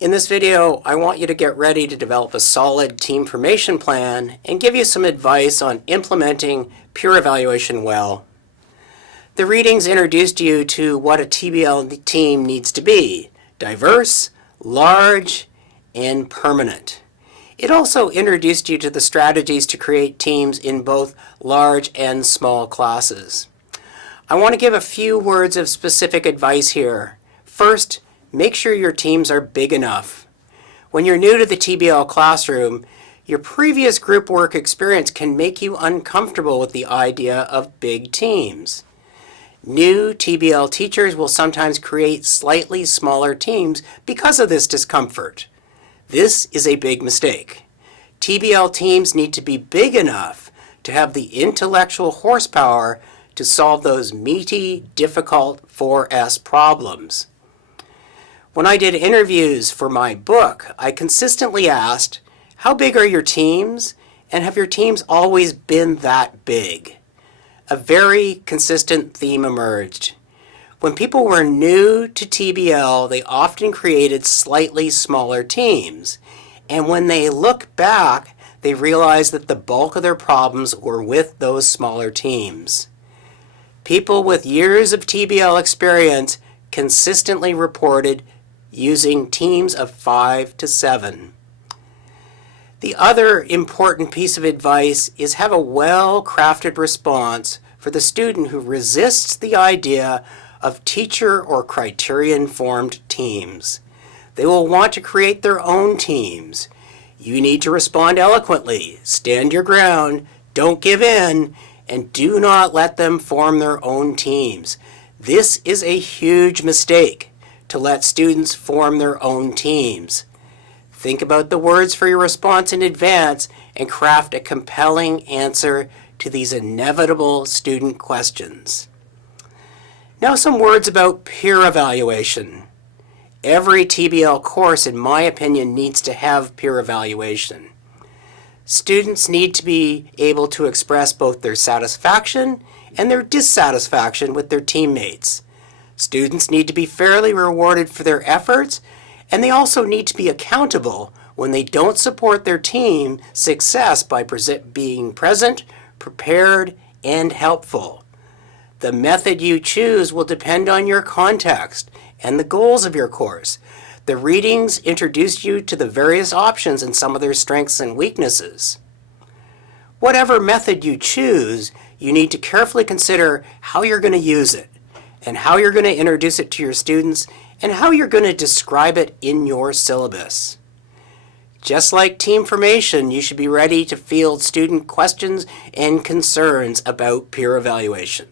In this video, I want you to get ready to develop a solid team formation plan and give you some advice on implementing peer evaluation well. The readings introduced you to what a TBL team needs to be: diverse, large, and permanent. It also introduced you to the strategies to create teams in both large and small classes. I want to give a few words of specific advice here. First, make sure your teams are big enough. When you're new to the TBL classroom, your previous group work experience can make you uncomfortable with the idea of big teams. New TBL teachers will sometimes create slightly smaller teams because of this discomfort. This is a big mistake. TBL teams need to be big enough to have the intellectual horsepower to solve those meaty, difficult 4S problems. When I did interviews for my book, I consistently asked, how big are your teams? And have your teams always been that big? A very consistent theme emerged. When people were new to TBL, they often created slightly smaller teams. And when they look back, they realized that the bulk of their problems were with those smaller teams. People with years of TBL experience consistently reported using teams of 5 to 7. The other important piece of advice is have a well-crafted response for the student who resists the idea of teacher or criterion-formed teams. They will want to create their own teams. You need to respond eloquently, stand your ground, don't give in, and do not let them form their own teams. This is a huge mistake, to let students form their own teams. Think about the words for your response in advance and craft a compelling answer to these inevitable student questions. Now some words about peer evaluation. Every TBL course, in my opinion, needs to have peer evaluation. Students need to be able to express both their satisfaction and their dissatisfaction with their teammates. Students need to be fairly rewarded for their efforts, and they also need to be accountable when they don't support their team's success by being present, prepared, and helpful. The method you choose will depend on your context and the goals of your course. The readings introduced you to the various options and some of their strengths and weaknesses. Whatever method you choose, you need to carefully consider how you're going to use it, and how you're going to introduce it to your students, and how you're going to describe it in your syllabus. Just like team formation, you should be ready to field student questions and concerns about peer evaluation.